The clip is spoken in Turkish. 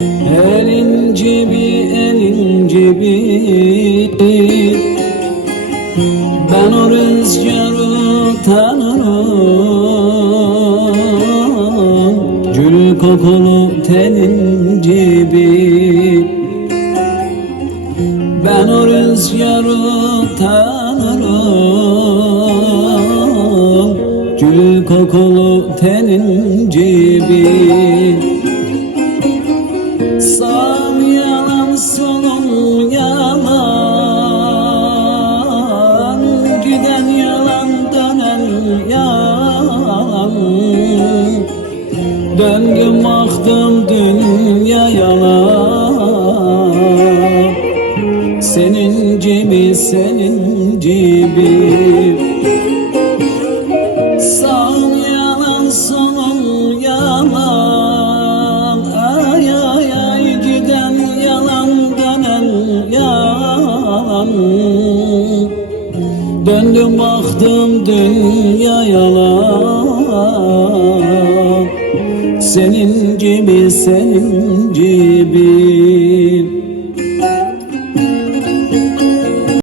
Elin cebi, elin cebi. Ben o rüzgarı tanırım. Gül kokulu tenin cebi. Ben o rüzgarı tanırım. Gül kokulu tenin cebi solum yalan Giden yalan dönen yalan. Döndüm baktım dünya yalan Senin gibi senin gibi Döndüm baktım dünya yalan Senin gibi senin gibi